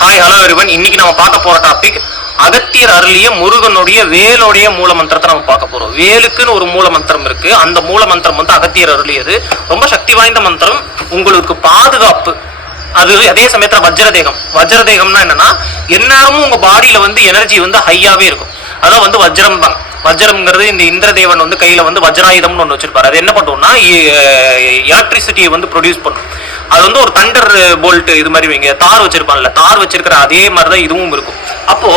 Hi hello everyone. இன்னைக்கு நம்ம பார்க்க போற டாபிக் அகத்தியர் அருளிய முருகனுடைய வேலுடைய மூல மந்திரத்தை நம்ம பார்க்க போறோம். வேலுக்குன்னு ஒரு மூல மந்திரம் இருக்கு. அந்த மூல மந்திரம் வந்து அகத்தியர் அருளியது. ரொம்ப சக்தி வாய்ந்த மந்திரம். உங்களுக்கு பாதுகாப்பு. அது அதே சமயத்துல வஜ்ரதேகம்னா என்னன்னா எந்நேரமும் உங்க பாடியில வந்து எனர்ஜி வந்து ஹையாவே இருக்கும். அதான் வந்து வஜ்ரம் தான். வஜ்ரம்ங்கிறது இந்த இந்திரதேவன் வந்து கையில வந்து வஜ்ராயுதம்னு ஒன்று வச்சிருப்பாரு. அது என்ன பண்ணுவோம்னா எலக்ட்ரிசிட்டியை வந்து ப்ரொடியூஸ் பண்ணும். அது வந்து ஒரு தண்டர் போல்ட் இது மாதிரி வைங்க, தார் வச்சிருப்பாங்கல்ல, தார் வச்சிருக்கிற அதே மாதிரிதான் இதுவும் இருக்கும். அப்போ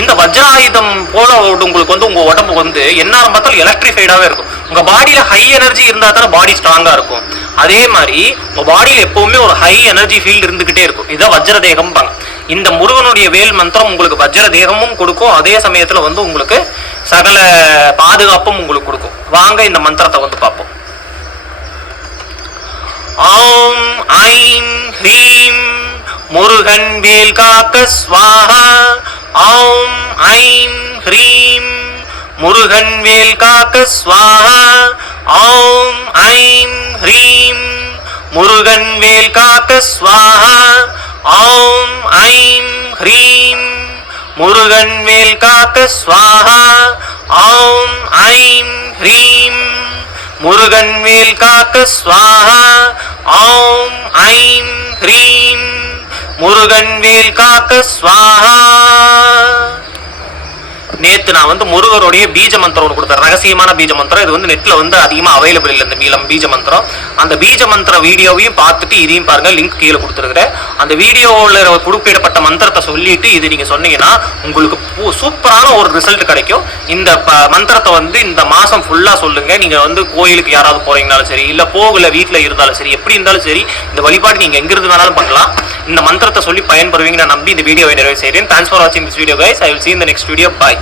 இந்த வஜ்ராயுதம் போல உங்களுக்கு வந்து உங்க உடம்பு வந்து எந்நேரம் பார்த்தாலும் எலக்ட்ரிஃபைடாவே இருக்கும். உங்க பாடியில ஹை எனர்ஜி இருந்தா தானே பாடி ஸ்ட்ராங்கா இருக்கும். அதே மாதிரி உங்க பாடியில எப்பவுமே ஒரு ஹை எனர்ஜி ஃபீல்ட் இருந்துகிட்டே இருக்கும். இதான் வஜ்ரதேகம் பாங்க. இந்த முருகனுடைய வேல் மந்திரம் உங்களுக்கு வஜ்ரதேகமும் கொடுக்கும். அதே சமயத்துல வந்து உங்களுக்கு சகல பாதுகாப்பும் உங்களுக்கு கொடுக்கும். வாங்க இந்த மந்திரத்தை வந்து பார்ப்போம். ஓம் ஐம் ஹ்ரீம் முருகன் வேல் காக்க ஸ்வாஹா. ஓம் ஐம் ஹ்ரீம் முருகன் வேல் காக்க ஸ்வாஹா. ஓம் ஐம் ஹ்ரீம் முருகன் வேல் காக்க ஸ்வாஹா. ஓம் ஐம் ஹ்ரீம் முருகன் வேல் காக்க ஸ்வாஹா. ஓம் ஐம் ஹ்ரீம் முருகன் வேல் காக்க ஸ்வாஹா. ஓம் ஐம் ஹ்ரீம் முருகன் வேல் காக்க ஸ்வாஹா. நேத்து நான் வந்து முருகருடைய பீஜ மந்திரம் ஒன்று கொடுத்தேன். ரகசியமான பீஜ மந்திரம். இது வந்து நெட்ல வந்து அதிகமா அவைலபிள் இல்லை. இந்த பீஜ மந்திரம். அந்த பீஜ மந்திர வீடியோவையும் பார்த்துட்டு இதையும் பாருங்க. லிங்க் கீழே கொடுத்துருக்கிறேன். அந்த வீடியோவில் குறிப்பிடப்பட்ட மந்திரத்தை சொல்லிட்டு இது நீங்க சொன்னீங்கன்னா உங்களுக்கு சூப்பரான ஒரு ரிசல்ட் கிடைக்கும். இந்த மந்திரத்தை வந்து இந்த மாசம் ஃபுல்லா சொல்லுங்க. நீங்க வந்து கோயிலுக்கு யாராவது போறீங்கனாலும் சரி, இல்ல போகல வீட்டுல இருந்தாலும் சரி, எப்படி இருந்தாலும் சரி, இந்த வழிபாடு நீங்க எங்கிருந்து வேணாலும் பண்ணலாம். இந்த மந்திரத்தை சொல்லி பயன்படுவீங்க நான் நம்பி இந்த வீடியோவை நிறைவு செய்கிறேன். தேங்க்ஸ் ஃபார் வாட்சிங் this video guys. I will see you in the next video. Bye.